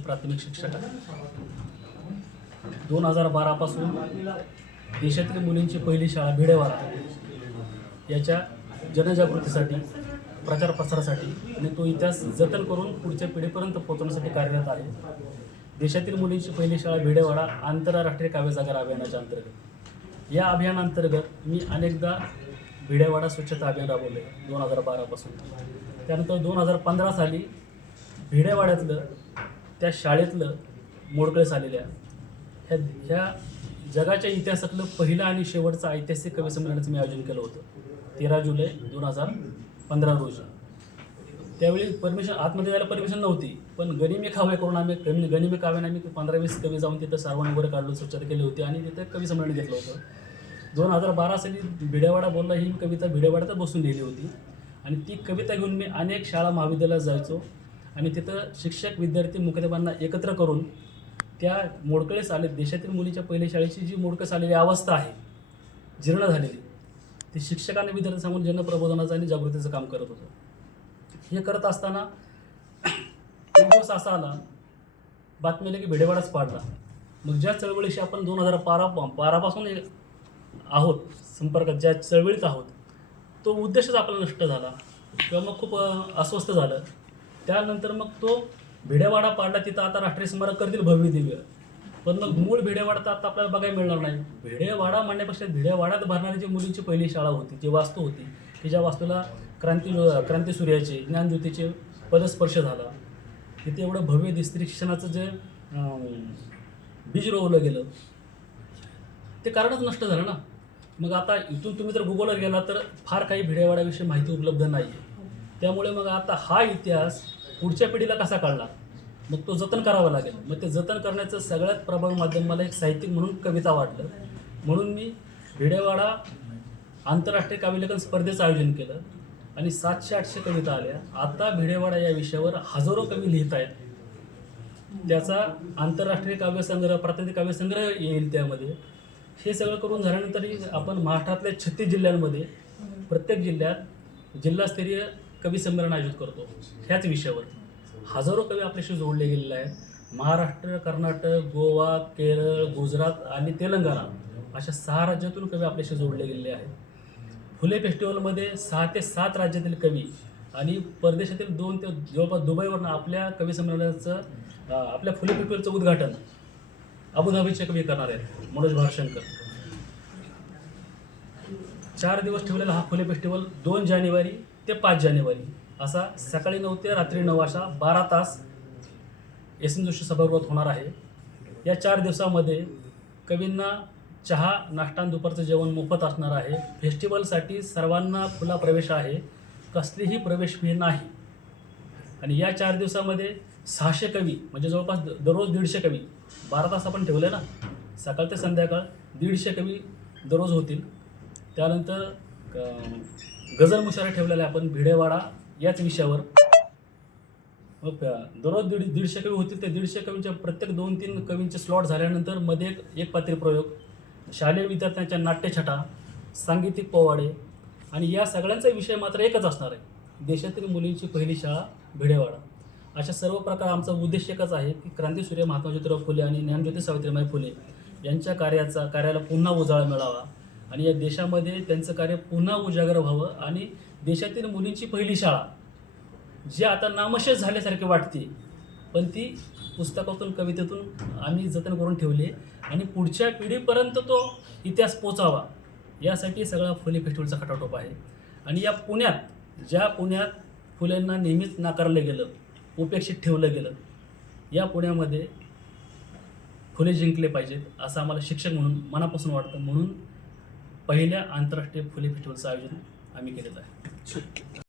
प्राथमिक शिक्षक आहे दोन हजार बारापासून देशातील मुलींची पहिली शाळा भिडेवाडा याच्या जनजागृतीसाठी प्रचार प्रसारासाठी आणि तो इतिहास जतन करून पुढच्या पिढीपर्यंत पोहोचवण्यासाठी कार्यरत आहे. देशातील मुलींची पहिली शाळा भिडेवाडा आंतरराष्ट्रीय काव्यजागर अभियानाच्या अंतर्गत. या अभियानांतर्गत मी अनेकदा भिडेवाडा स्वच्छता अभियान राबवले दोन हजार बारापासून त्यानंतर दोन हजार पंधरा साली भिडेवाड्यातलं त्या शाळेतलं मोडकळीस आलेल्या. ह्या ह्या जगाच्या इतिहासातलं पहिलं आणि शेवटचं ऐतिहासिक कवी संमेलनाचं मी आयोजन केलं होतं. तेरा जुलै दोन हजार पंधरा रोजी. त्यावेळी परमिशन आतमध्ये जायला परमिशन नव्हती पण गणिमी काव्य करून आम्ही कमी गणिमी काव्याने आम्ही पंधरा वीस कवी जाऊन तिथं सारवण वगैरे काढलो स्वच्छता केली होती आणि तिथं कवी संमेलन घेतलं होतं. दोन हजार बारा साली भिडेवाडा बोलला ही कविता भिडेवाड्यात बसून लिहिली होती. आणि ती कविता घेऊन मी अनेक शाळा महाविद्यालयात जायचो. आणि तिथं शिक्षक विद्यार्थी मुख्याध्यापांना एकत्र करून त्या मोडकळीस आले. देशातील मुलीच्या पहिल्या शाळेची जी मोडकळीस आलेली अवस्था आहे जीर्ण झालेली ती शिक्षकांनी विद्यार्थी सांगून जनप्रबोधनाचं आणि जागृतीचं काम करत होतं. हे करत असताना एक दिवस असा आला बातमीला की भिडेवाडाच पाडला. मग ज्या चळवळीशी आपण दोन हजार बारा बारापासून आहोत संपर्कात ज्या चळवळीत आहोत तो उद्देशच आपला नष्ट झाला किंवा मग खूप अस्वस्थ झालं. त्यानंतर मग तो भिडेवाडा पाडला तिथं आता राष्ट्रीय स्मारक करतील भव्य दिव्य. पण मग मूळ भिडेवाडा तर आता आपल्याला बघायला मिळणार नाही. भिडेवाडा म्हणण्यापेक्षा भिडेवाड्यात भरणारी जी मुलींची पहिली शाळा होती जी वास्तू होती की ज्या वास्तूला क्रांती क्रांती सूर्याचे ज्ञानज्योतीचे पदस्पर्श झाला. तिथे एवढं भव्य दिस्त्री शिक्षणाचं जे बीज रोवलं गेलं ते कारणच नष्ट झालं ना. मग आता इथून तुम्ही जर गुगलवर गेला तर फार काही भिडेवाड्याविषयी माहिती उपलब्ध नाही आहे त्यामुळे मग आता हा इतिहास पुढच्या पिढीला कसा कळला? मग तो जतन करावा लागेल. मग ते जतन करण्याचं सगळ्यात प्रभावी माध्यम मला एक साहित्यिक म्हणून कविता वाटलं. म्हणून मी भिडेवाडा आंतरराष्ट्रीय काव्यलेखन स्पर्धेचं आयोजन केलं आणि सातशे आठशे कविता आल्या. आता भिडेवाडा या विषयावर हजारो कवी लिहित आहेत. त्याचा आंतरराष्ट्रीय काव्यसंग्रह प्राथमिक काव्यसंग्रह येईल त्यामध्ये. हे सगळं करून झाल्यानंतरही आपण महाराष्ट्रातल्या छत्तीस जिल्ह्यांमध्ये प्रत्येक जिल्ह्यात जिल्हास्तरीय कवी संमेलन आयोजित करतो. ह्याच विषयावर. हजारो कवी आपल्याशी जोडले गेलेले आहेत. महाराष्ट्र कर्नाटक गोवा केरळ गुजरात आणि तेलंगणा अशा सहा राज्यातून कवी आपल्याशी जोडले गेलेले आहेत. फुले फेस्टिवलमध्ये सहा ते सात राज्यातील कवी आणि परदेशातील दोन ते जवळपास दुबईवरनं आपल्या कवी संमेलनाचं आपल्या फुले फेस्टिवलचं उद्घाटन अबुधाबीचे कवी करणार आहेत. मनोज भारशंकर. चार दिवस ठेवलेला हा फुले फेस्टिवल दोन जानेवारी ते पाच जानेवारी. असा सकाळी नऊ ते रात्री नऊ अशा बारा तास एस एन जोशी सभागृहात होणार आहे. या चार दिवसामध्ये कवींना चहा नाश्ता आणि दुपारचं जेवण मोफत असणार आहे. फेस्टिवलसाठी सर्वांना खुला प्रवेश आहे. कसलीही प्रवेश फी नाही. आणि या चार दिवसामध्ये सहाशे कवी म्हणजे जवळपास दररोज दीडशे कवी बारा तास आपण ठेवले ना? सकाळ ते संध्याकाळ दीडशे कवी दररोज होतील. त्यानंतर गजल गझल मुशारा ठेवलेला आपण भिडेवाडा याच विषयावर. दररोज दीड दीडशे कवी होतील ते दीडशे कवींच्या प्रत्येक दोन तीन कवींचे स्लॉट झाल्यानंतरमध्ये एक एक पात्री प्रयोग. शालेय विद्यार्थ्यांच्या नाट्यछटा सांगीतिक पोवाडे आणि या सगळ्यांचा विषय मात्र एकच असणार आहे. देशातील मुलींची पहिली शाळा भिडेवाडा. अशा सर्व प्रकार आमचा उद्देश एकच आहे की क्रांतीसूर्य महात्मा ज्योतिराव फुले आणि ज्ञानज्योती सावित्रीबाई फुले यांच्या कार्याचा कार्याला पुन्हा उजाळा मिळावा. आणि या देशामध्ये त्यांचं कार्य पुन्हा उजागर व्हावं आणि देशातील मुलींची पहिली शाळा जी आता नामशेष झाल्यासारखी वाटते पण ती पुस्तकातून कवितेतून आम्ही जतन करून ठेवली आणि पुढच्या पिढीपर्यंत तो इतिहास पोचावा यासाठी सगळा फुले फेस्टिवलचा खटाटोप आहे. आणि या पुण्यात ज्या पुण्यात फुलेंना नेहमीच नाकारलं गेलं उपेक्षित ठेवलं गेलं या पुण्यामध्ये फुले जिंकले पाहिजेत असं आम्हाला शिक्षक म्हणून मनापासून वाटतं. म्हणून पहिल्या आंतरराष्ट्रीय फुले फेस्टिवलचं आयोजन आम्ही केलेलं आहे.